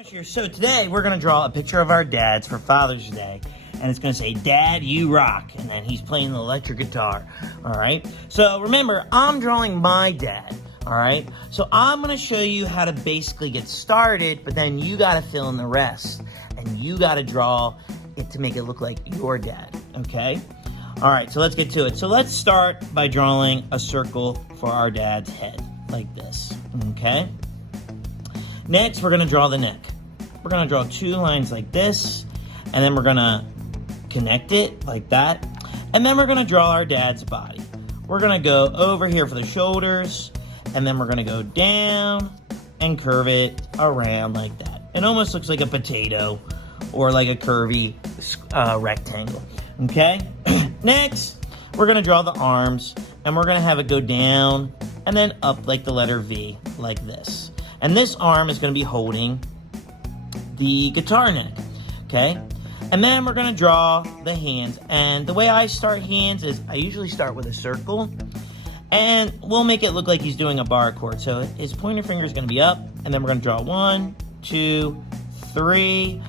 Mush here. So today we're going to draw a picture of our dads for Father's Day. And it's going to say, Dad, you rock. And then he's playing the electric guitar. All right. So remember, I'm drawing my dad. All right. So I'm going to show you how to basically get started, but then you got to fill in the rest. And you got to draw it to make it look like your dad. Okay. All right. So let's get to it. So let's start by drawing a circle for our dad's head like this. Okay. Next, we're going to draw the neck. We're going to draw two lines like this, and then we're going to connect it like that, and then we're going to draw our dad's body. We're going to go over here for the shoulders, and then we're going to go down and curve it around like that. It almost looks like a potato or like a curvy rectangle, okay? Next, we're going to draw the arms, and we're going to have it go down and then up like the letter V, like this. And this arm is going to be holding the guitar neck, okay? And then we're going to draw the hands. And the way I start hands is I usually start with a circle. And we'll make it look like he's doing a bar chord. So his pointer finger is going to be up. And then we're going to draw 1, 2, 3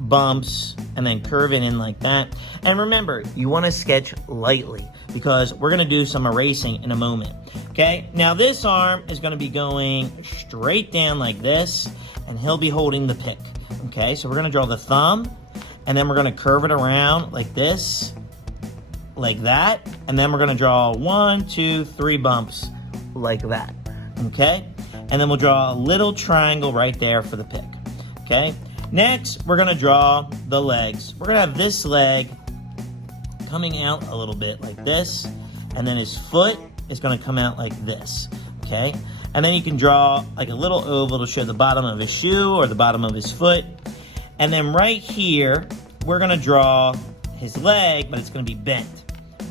bumps. And then curve it in like that. And remember, you want to sketch lightly, because we're going to do some erasing in a moment. Okay, now this arm is going to be going straight down like this, and he'll be holding the pick. Okay, so we're going to draw the thumb, and then we're going to curve it around like this, like that, and then we're going to draw 1, 2, 3 bumps like that. Okay, and then we'll draw a little triangle right there for the pick. Okay, next we're going to draw the legs. We're going to have this leg coming out a little bit like this, and then his foot is going to come out like this, okay? And then you can draw like a little oval to show the bottom of his shoe or the bottom of his foot. And then right here, we're going to draw his leg, but it's going to be bent,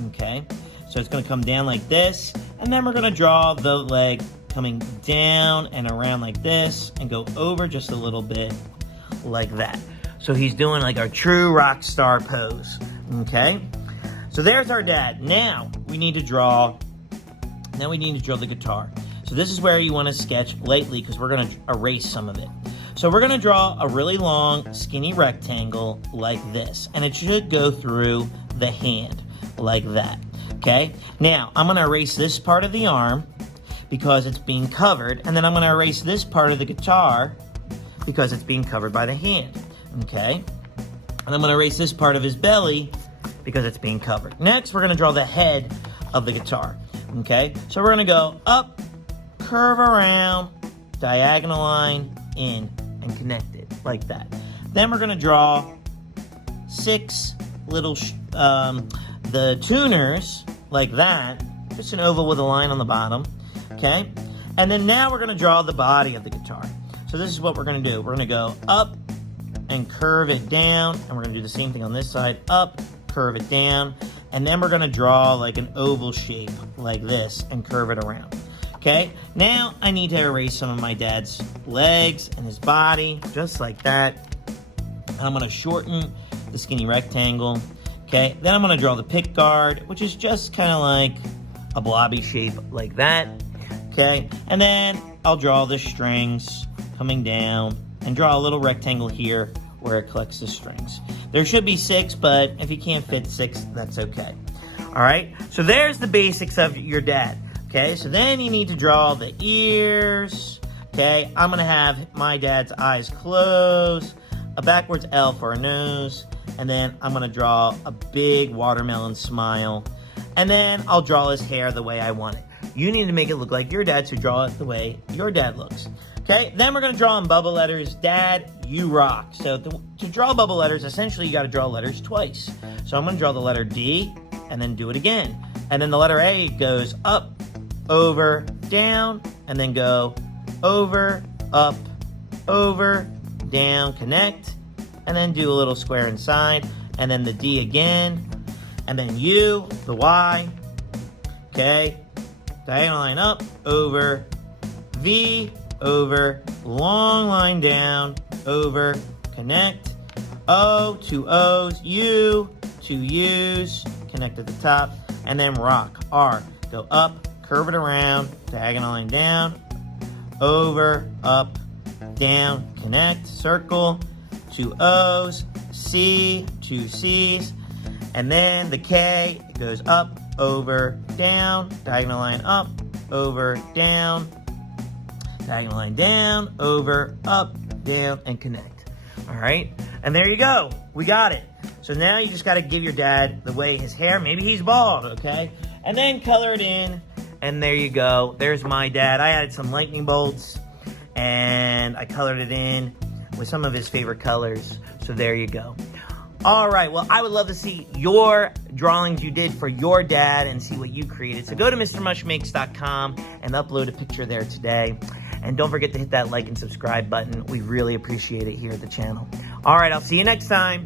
okay? So it's going to come down like this, and then we're going to draw the leg coming down and around like this and go over just a little bit like that. So he's doing like our true rock star pose, okay? So there's our dad. Now we need to draw the guitar. So this is where you want to sketch lightly, because we're going to erase some of it. So we're going to draw a really long, skinny rectangle like this. And it should go through the hand like that. Okay? Now, I'm going to erase this part of the arm because it's being covered. And then I'm going to erase this part of the guitar because it's being covered by the hand. Okay? And I'm going to erase this part of his belly because it's being covered. Next, we're going to draw the head of the guitar. Okay, so we're going to go up, curve around, diagonal line, in, and connect it like that. Then we're going to draw 6 little, the tuners like that, just an oval with a line on the bottom, okay? And then now we're going to draw the body of the guitar. So this is what we're going to do. We're going to go up and curve it down, and we're going to do the same thing on this side, up, curve it down, and then we're going to draw like an oval shape like this and curve it around. Okay, now I need to erase some of my dad's legs and his body, just like that. I'm going to shorten the skinny rectangle. Okay, then I'm going to draw the pick guard, which is just kind of like a blobby shape like that. Okay, and then I'll draw the strings coming down and draw a little rectangle here where it collects the strings. There should be 6, but if you can't fit 6, that's okay. All right, so there's the basics of your dad. Okay, so then you need to draw the ears. Okay, I'm gonna have my dad's eyes closed, a backwards L for a nose, and then I'm gonna draw a big watermelon smile, and then I'll draw his hair the way I want it. You need to make it look like your dad, so draw it the way your dad looks. Okay, then we're going to draw in bubble letters, Dad, you rock. So to draw bubble letters, essentially you got to draw letters twice. So I'm going to draw the letter D and then do it again. And then the letter A goes up, over, down, and then go over, up, over, down, connect, and then do a little square inside, and then the D again, and then U, the Y, okay, diagonal line up, over, V, over, long line down, over, connect, O, 2 O's, U, 2 U's, connect at the top, and then rock, R, go up, curve it around, diagonal line down, over, up, down, connect, circle, 2 O's, C, 2 C's, and then the K goes up, over, down, diagonal line up, over, down, diagonal line down, over, up, down, and connect. All right, and there you go. We got it. So now you just got to give your dad the way his hair, maybe he's bald, okay? And then color it in, and there you go. There's my dad. I added some lightning bolts, and I colored it in with some of his favorite colors. So there you go. All right, well, I would love to see your drawings you did for your dad and see what you created. So go to MrMushMakes.com and upload a picture there today. And don't forget to hit that like and subscribe button. We really appreciate it here at the channel. All right, I'll see you next time.